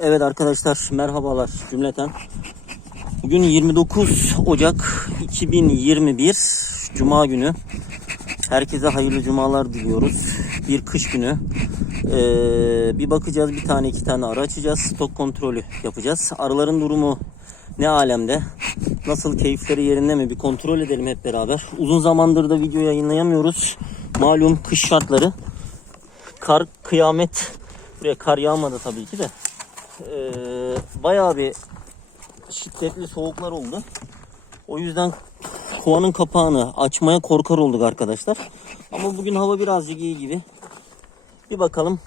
Evet arkadaşlar merhabalar cümleten. Bugün 29 Ocak 2021 Cuma günü. Herkese hayırlı cumalar diliyoruz. Bir kış günü. Ee, bir bakacağız bir tane iki tane arı açacağız. Stok kontrolü yapacağız. Arıların durumu ne alemde? Nasıl keyifleri yerinde mi? Bir kontrol edelim hep beraber. Uzun zamandır da video yayınlayamıyoruz. Malum kış şartları. Kar kıyamet. Buraya kar yağmadı tabii ki de. Ee, bayağı bir şiddetli soğuklar oldu. O yüzden kovanın kapağını açmaya korkar olduk arkadaşlar. Ama bugün hava birazcık iyi gibi. Bir bakalım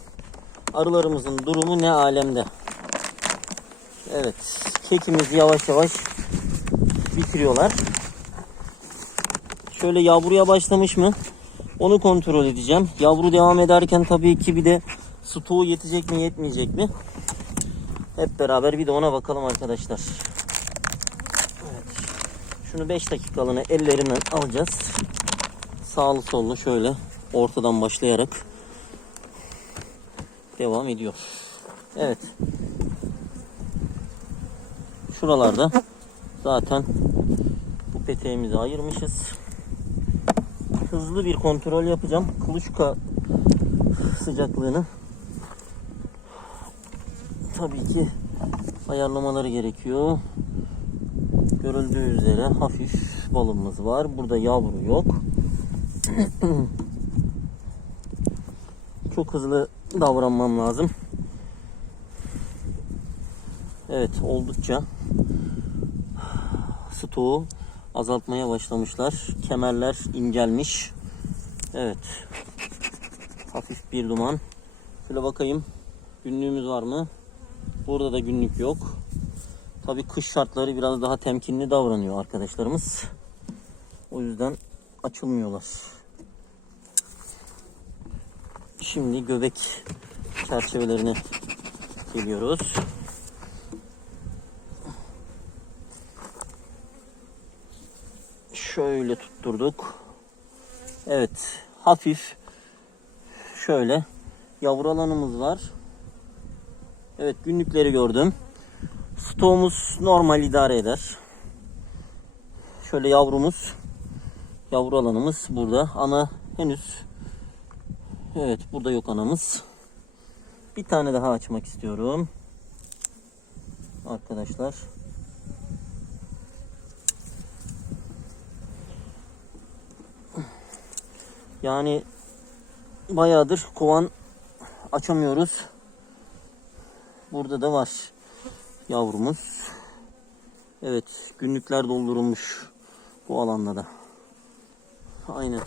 arılarımızın durumu ne alemde. Evet, kekimizi yavaş yavaş bitiriyorlar. Şöyle yavruya başlamış mı? Onu kontrol edeceğim. Yavru devam ederken tabii ki bir de stoğu yetecek mi yetmeyecek mi? Hep beraber bir de ona bakalım arkadaşlar. Evet. Şunu 5 dakikalığına ellerinden alacağız. Sağlı sollu şöyle ortadan başlayarak devam ediyor. Evet. Şuralarda zaten bu peteğimizi ayırmışız. Hızlı bir kontrol yapacağım. Kuluçka sıcaklığını tabii ki ayarlamaları gerekiyor. Görüldüğü üzere hafif balımız var. Burada yavru yok. Çok hızlı davranmam lazım. Evet oldukça stoğu azaltmaya başlamışlar. Kemerler incelmiş. Evet. Hafif bir duman. Şöyle bakayım. Günlüğümüz var mı? Burada da günlük yok. Tabii kış şartları biraz daha temkinli davranıyor arkadaşlarımız. O yüzden açılmıyorlar. Şimdi göbek çerçevelerine geliyoruz. Şöyle tutturduk. Evet, hafif şöyle yavru alanımız var. Evet, günlükleri gördüm. Stoğumuz normal idare eder. Şöyle yavrumuz, yavru alanımız burada. Ana henüz Evet, burada yok anamız. Bir tane daha açmak istiyorum. Arkadaşlar. Yani bayağıdır kovan açamıyoruz. Burada da var yavrumuz. Evet günlükler doldurulmuş bu alanda da. Aynen.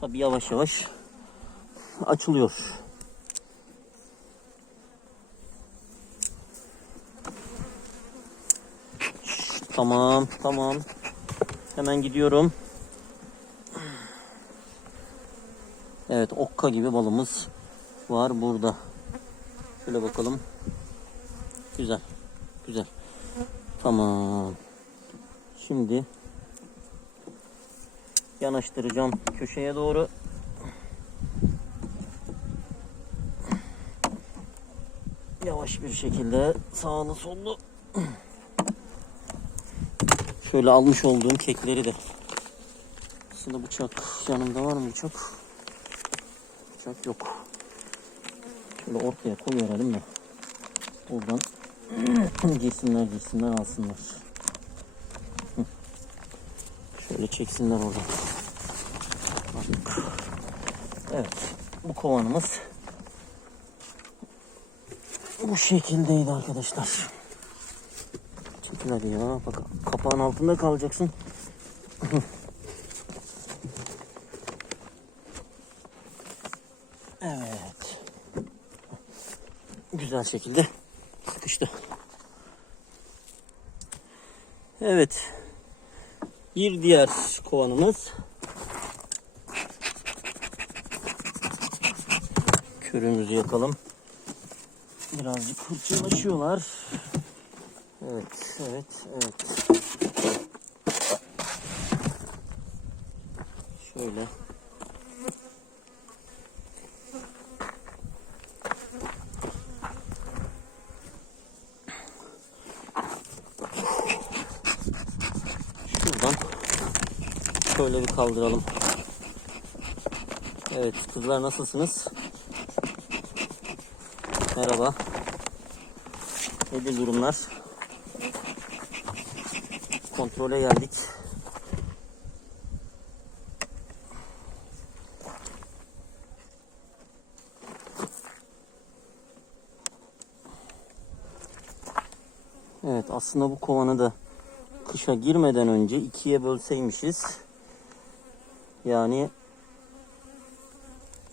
Tabi yavaş yavaş açılıyor. Tamam tamam. Hemen gidiyorum. Evet okka gibi balımız var burada. Şöyle bakalım. Güzel. Güzel. Tamam. Şimdi yanaştıracağım köşeye doğru. Yavaş bir şekilde sağlı sollu şöyle almış olduğum kekleri de aslında bıçak yanımda var mı bıçak? Bıçak yok. Şöyle ortaya koyuverelim de buradan girsinler girsinler alsınlar. Şöyle çeksinler oradan. Bak. Evet bu kovanımız bu şekildeydi arkadaşlar. Çekil hadi ya. Bak kapağın altında kalacaksın. evet. Güzel şekilde Evet. Bir diğer kovanımız. Körümüzü yakalım. Birazcık hırçınlaşıyorlar. Evet, evet, evet. Şöyle. Şöyle bir kaldıralım. Evet kızlar nasılsınız? Merhaba. Nedir durumlar? Kontrole geldik. Evet aslında bu kovanı da kışa girmeden önce ikiye bölseymişiz. Yani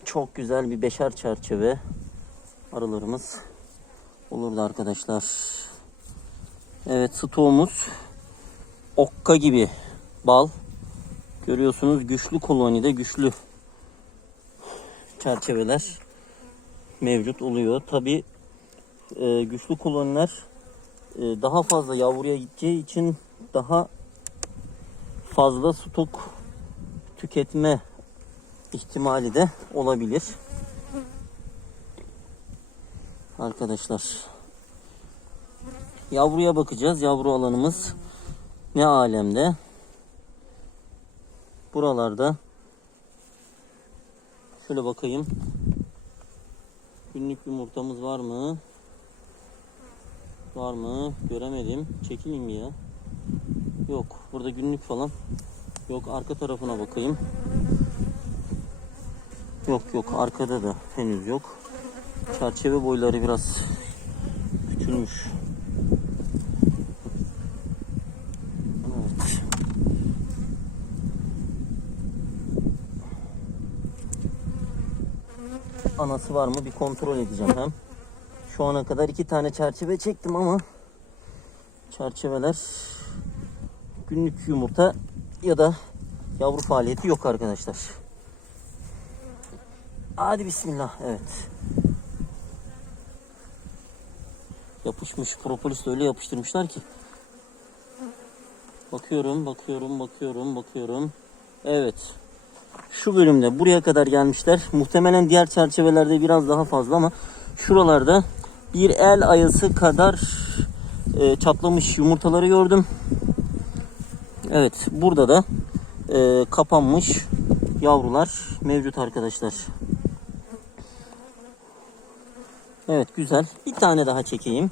çok güzel bir beşer çerçeve arılarımız olurdu arkadaşlar. Evet stoğumuz okka gibi bal. Görüyorsunuz güçlü kolonide güçlü çerçeveler mevcut oluyor. Tabi güçlü koloniler e, daha fazla yavruya gideceği için daha fazla stok tüketme ihtimali de olabilir. Arkadaşlar yavruya bakacağız. Yavru alanımız ne alemde? Buralarda şöyle bakayım. Günlük yumurtamız var mı? Var mı? Göremedim. Çekileyim bir ya. Yok. Burada günlük falan. Yok. Arka tarafına bakayım. Yok yok. Arkada da henüz yok. Çerçeve boyları biraz küçülmüş. Anası var mı bir kontrol edeceğim hem. Şu ana kadar iki tane çerçeve çektim ama çerçeveler günlük yumurta ya da yavru faaliyeti yok arkadaşlar. Hadi bismillah. Evet. Yapışmış. Propolis de öyle yapıştırmışlar ki. Bakıyorum, bakıyorum, bakıyorum, bakıyorum. Evet. Şu bölümde buraya kadar gelmişler. Muhtemelen diğer çerçevelerde biraz daha fazla ama şuralarda bir el ayısı kadar e, çatlamış yumurtaları gördüm. Evet, burada da e, kapanmış yavrular mevcut arkadaşlar. Evet, güzel. Bir tane daha çekeyim.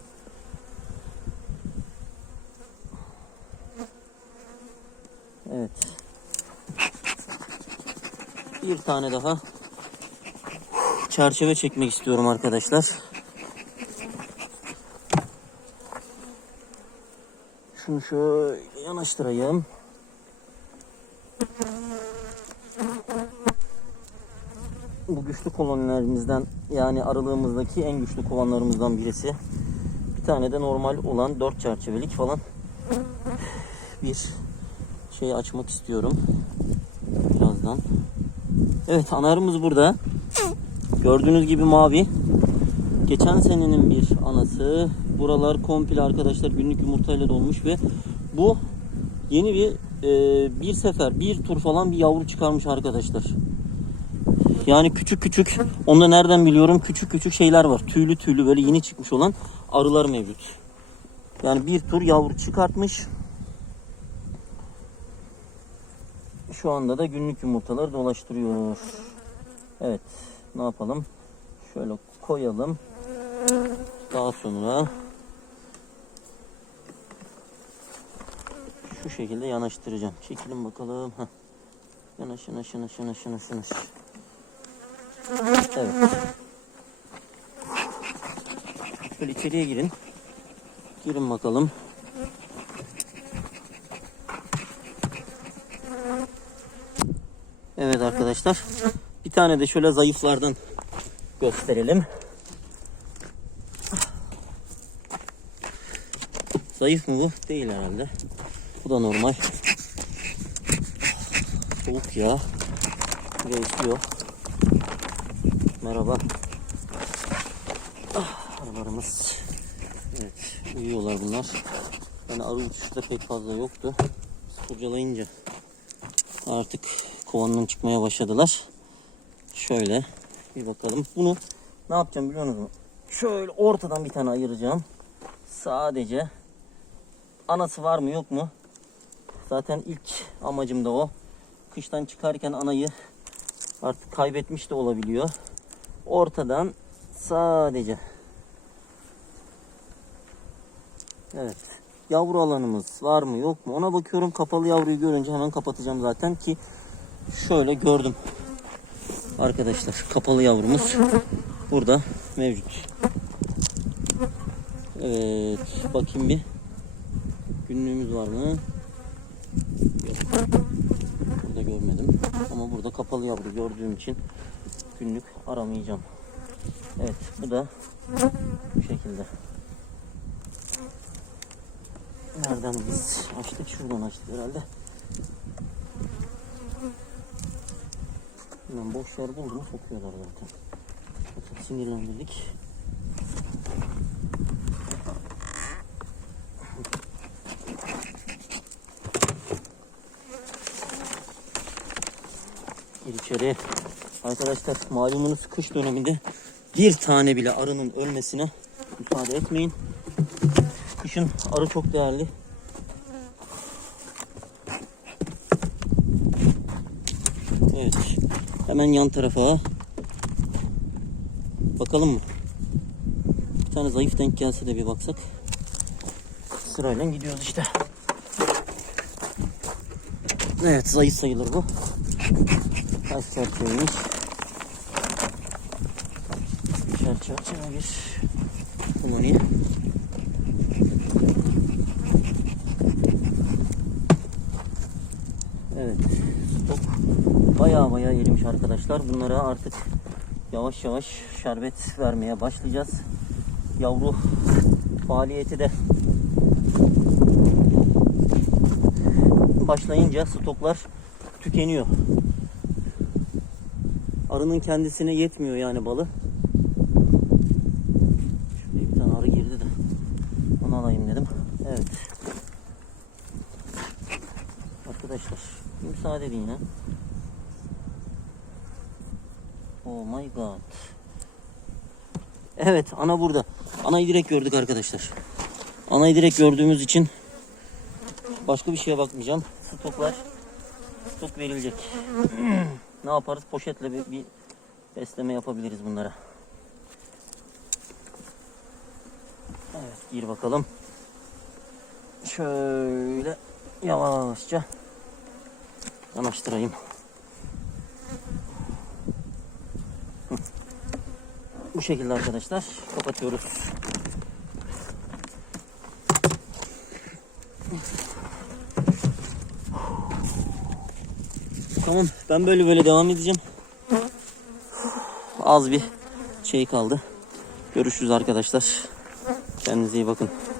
Evet. Bir tane daha çerçeve çekmek istiyorum arkadaşlar. Şunu şöyle yanaştırayım. Bu güçlü kolonilerimizden yani aralığımızdaki en güçlü kovanlarımızdan birisi. Bir tane de normal olan dört çerçevelik falan bir şey açmak istiyorum. Birazdan. Evet anarımız burada. Gördüğünüz gibi mavi. Geçen senenin bir anası. Buralar komple arkadaşlar günlük yumurtayla dolmuş ve bu yeni bir e, bir sefer bir tur falan bir yavru çıkarmış arkadaşlar. Yani küçük küçük onu da nereden biliyorum küçük küçük şeyler var. Tüylü tüylü böyle yeni çıkmış olan arılar mevcut. Yani bir tur yavru çıkartmış. Şu anda da günlük yumurtaları dolaştırıyor. Evet. Ne yapalım? Şöyle koyalım. Daha sonra şu şekilde yanaştıracağım. Çekilin bakalım. Heh. Yanaş yanaş yanaş yanaş yanaş. Evet. Şöyle içeriye girin. Girin bakalım. Evet arkadaşlar. Bir tane de şöyle zayıflardan gösterelim. Zayıf mı bu? Değil herhalde. Bu da normal. Soğuk ya. Buraya esiyor. Merhaba. Ah, arılarımız. Evet, uyuyorlar bunlar. Yani arı uçuşu da pek fazla yoktu. Kurcalayınca artık kovandan çıkmaya başladılar. Şöyle bir bakalım. Bunu ne yapacağım biliyor musunuz? Şöyle ortadan bir tane ayıracağım. Sadece anası var mı yok mu? Zaten ilk amacım da o. kıştan çıkarken anayı artık kaybetmiş de olabiliyor. Ortadan sadece Evet. Yavru alanımız var mı yok mu ona bakıyorum. Kapalı yavruyu görünce hemen kapatacağım zaten ki şöyle gördüm. Arkadaşlar kapalı yavrumuz burada mevcut. Evet bakayım bir. Günlüğümüz var mı? Burada görmedim. Ama burada kapalı yavru gördüğüm için günlük aramayacağım. Evet bu da bu şekilde. Nereden biz açtık? Şuradan açtık herhalde. Hemen boş yer buldu mu sokuyorlar zaten. Sinirlendirdik. İçeri. Arkadaşlar malumunuz kış döneminde bir tane bile arının ölmesine müsaade etmeyin. Kışın arı çok değerli. Evet. Hemen yan tarafa. Bakalım mı? Bir tane zayıf denk gelse de bir baksak. Sırayla gidiyoruz işte. Evet zayıf sayılır bu. Kaç çerçeveymiş? Üçer çerçeve bir. Kumani. Evet. Stok baya baya erimiş arkadaşlar. Bunlara artık yavaş yavaş şerbet vermeye başlayacağız. Yavru faaliyeti de başlayınca stoklar tükeniyor. Arının kendisine yetmiyor yani balı. Şuraya bir tane arı girdi de onu alayım dedim. Evet. Arkadaşlar müsaade edin ya. Oh my god. Evet ana burada. Anayı direkt gördük arkadaşlar. Anayı direkt gördüğümüz için başka bir şeye bakmayacağım. Stoklar stok verilecek. ne yaparız? Poşetle bir, bir besleme yapabiliriz bunlara. Evet gir bakalım. Şöyle yavaşça yanaştırayım. Bu şekilde arkadaşlar kapatıyoruz. Tamam ben böyle böyle devam edeceğim. Az bir şey kaldı. Görüşürüz arkadaşlar. Kendinize iyi bakın.